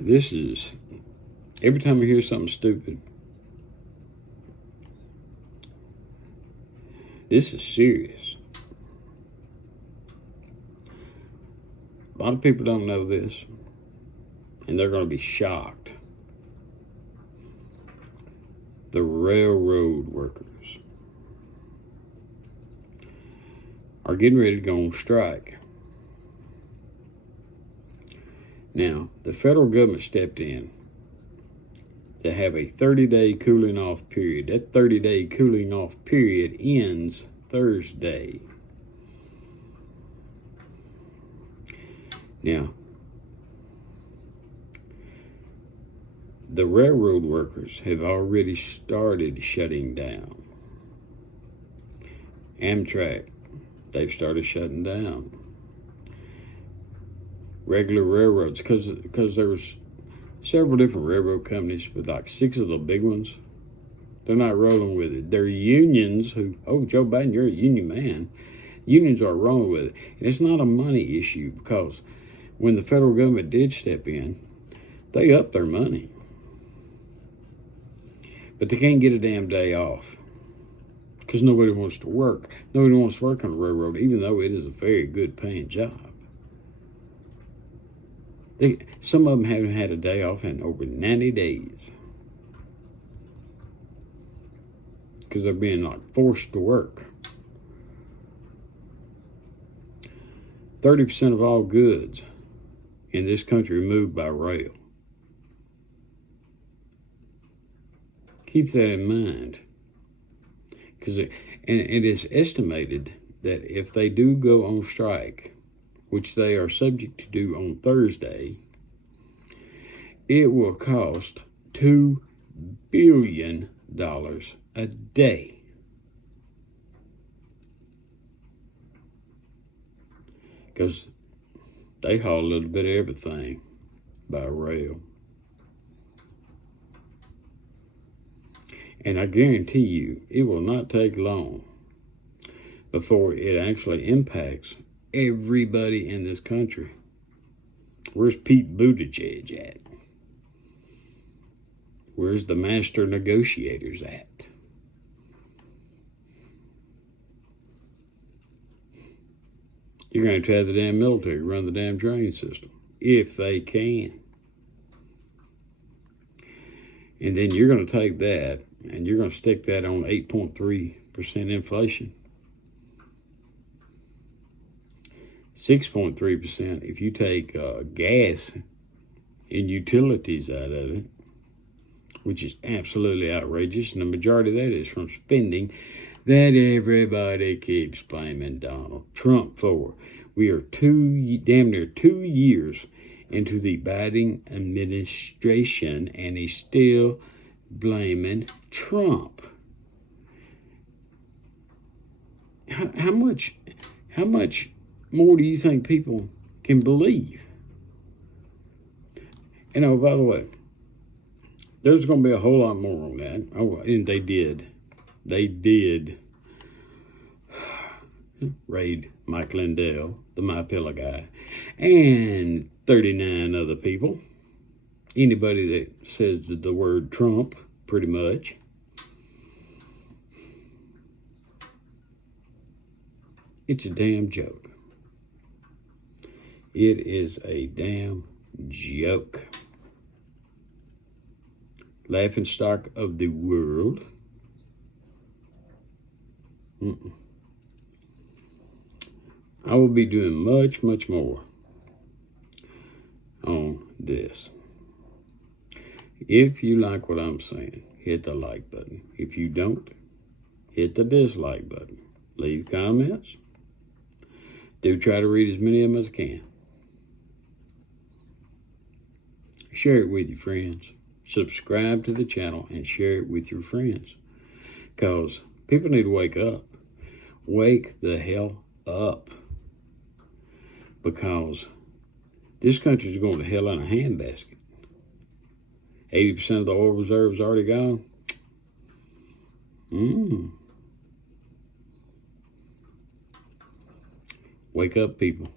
this is, every time I hear something stupid, this is serious. A lot of people don't know this, and they're going to be shocked. The railroad workers are getting ready to go on strike. Now, the federal government stepped in to have a 30-day cooling off period. That 30-day cooling off period ends Thursday. Now, the railroad workers have already started shutting down. Amtrak, they've started shutting down. Regular railroads, because there was several different railroad companies, but like 6 of the big ones, they're not rolling with it. They're unions who, oh, Joe Biden, you're a union man. Unions are rolling with it. And it's not a money issue, because when the federal government did step in, they upped their money. But they can't get a damn day off because nobody wants to work. Nobody wants to work on the railroad, even though it is a very good paying job. Some of them haven't had a day off in over 90 days because they're being like forced to work. 30% of all goods in this country are moved by rail. Keep that in mind, because it is estimated that if they do go on strike, which they are subject to do on Thursday, it will cost $2 billion a day. Because they haul a little bit of everything by rail. And I guarantee you, it will not take long before it actually impacts everybody in this country. Where's Pete Buttigieg at? Where's the master negotiators at? You're going to have the damn military run the damn train system, if they can. And then you're going to take that and you're going to stick that on 8.3% inflation. 6.3% if you take gas and utilities out of it, which is absolutely outrageous. And the majority of that is from spending that everybody keeps blaming Donald Trump for. We are damn near 2 years into the Biden administration, and he's still blaming Trump. How much more do you think people can believe? And oh, by the way, there's going to be a whole lot more on that. Oh, and they did raid Mike Lindell, the My Pillow guy, and 39 other people. Anybody that says the word Trump, pretty much. It's a damn joke. It is a damn joke. Laughingstock of the world. I will be doing much, much more on this. If you like what I'm saying, hit the like button. If you don't, hit the dislike button. Leave comments. Do try to read as many of them as I can. Share it with your friends. Subscribe to the channel and share it with your friends. Because people need to wake up. Wake the hell up. Because this country is going to hell in a handbasket. 80% of the oil reserves already gone. Wake up, people.